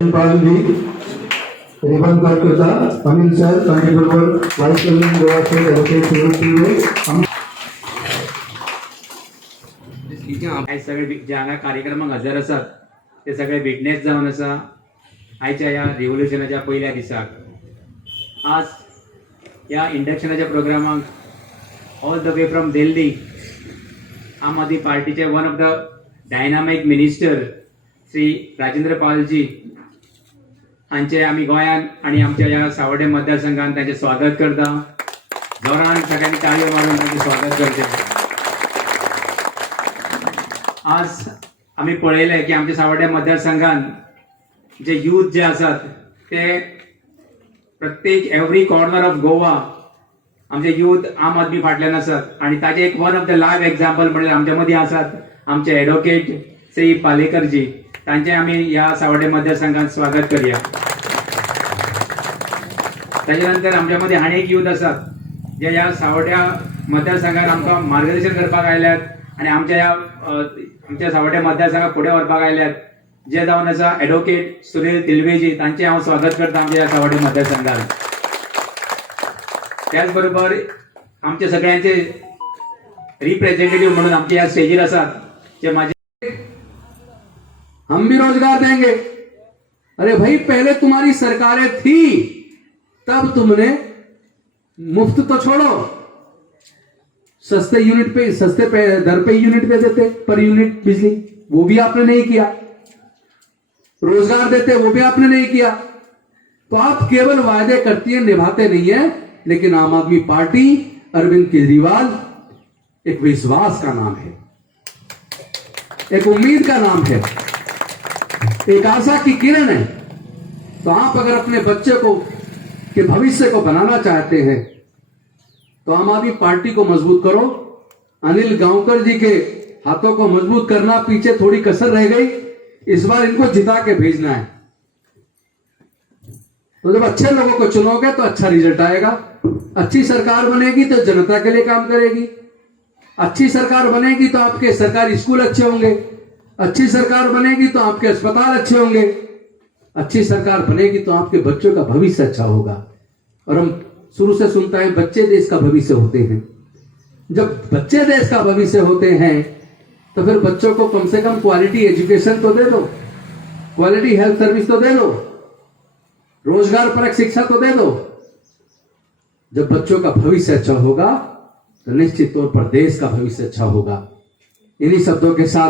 Pal ji ribbon करता Anil sir त्यांच्याबरोबर vice president गोवाचे advocate Suresh आयज सगळे जे हांगा कार्यक्रमाक हजर आसात ते सगळे विटनेस जावन आसा आयच्या ह्या रिव्होल्युशनाच्या पयल्या दिसाक। आज ह्या इंडक्शनाच्या प्रोग्रामाक all the way from Delhi Aam Aadmi पार्टीचे one of the dynamic minister Shri Rajendra Pal ji हांचे आमी गोंयान आणि आमच्या ह्या सावड्डे मतदारसंघात तांचे स्वागत करता। जोरान सगळ्यांनी ताळयो मारून तांचे स्वागत करते। आज आम्ही पळयले की आमच्या सावड्डे मतदारसंघात जे यूथ जे आसात ते प्रत्येक एवरी कॉर्नर ऑफ गोवा आमचे यूथ आम आदमी फाटल्यान आसात आणि ताजे एक one of the live example म्हणजे आमच्या मदीं आसात आमचे ॲडव्होकेट श्री पालेकरजी। तांचे आमी ह्या सावड्डे मतदारसंघात स्वागत करूया। त्याच्यानंतर आमच्या मध्ये आनी एक यूथ आसात जे ह्या सावड्ड्या मतदारसंघात आमकां मार्गदर्शन करपाक आयल्यात आणि आमच्या सावड्डे मतदारसंघाक फुडें व्हरपाक आयल्यात जे जावन आसा ॲडव्होकेट सुनील तिलवेजी। तांचे हांव स्वागत करता आमच्या ह्या सावड्डे मतदारसंघात। त्याच बरोबर आमचे सगळ्यांचे रिप्रेझेंटेटिव्ह म्हणून आमचे ह्या स्टेजीर आसात जे माझे हम भी रोजगार देंगे। अरे भाई पहले तुम्हारी सरकारें थी तब तुमने मुफ्त तो छोड़ो, सस्ते दर पे यूनिट पे देते पर यूनिट बिजली, वो भी आपने नहीं किया। रोजगार देते वो भी आपने नहीं किया। तो आप केवल वायदे करती है निभाते नहीं है। लेकिन आम आदमी पार्टी अरविंद केजरीवाल एक विश्वास का नाम है, एक उम्मीद का नाम है, एक आशा की किरण है। तो आप अगर अपने बच्चे को के भविष्य को बनाना चाहते हैं तो आम आदमी पार्टी को मजबूत करो। अनिल गांवकर जी के हाथों को मजबूत करना, पीछे थोड़ी कसर रह गई, इस बार इनको जिता के भेजना है। तो जब अच्छे लोगों को चुनोगे तो अच्छा रिजल्ट आएगा। अच्छी सरकार बनेगी तो जनता के लिए काम करेगी। अच्छी सरकार बनेगी तो आपके सरकारी स्कूल अच्छे होंगे। अच्छी सरकार बनेगी तो आपके अस्पताल अच्छे होंगे। अच्छी सरकार बनेगी तो आपके बच्चों का भविष्य अच्छा होगा। और हम शुरू से सुनते हैं बच्चे देश का भविष्य होते हैं। जब बच्चे देश का भविष्य होते हैं तो फिर बच्चों को कम से कम क्वालिटी एजुकेशन तो दे दो, क्वालिटी हेल्थ सर्विस तो दे दो, रोजगार परक शिक्षा तो दे दो। जब बच्चों का भविष्य अच्छा होगा तो निश्चित तौर पर देश का भविष्य अच्छा होगा। इन्हीं शब्दों के साथ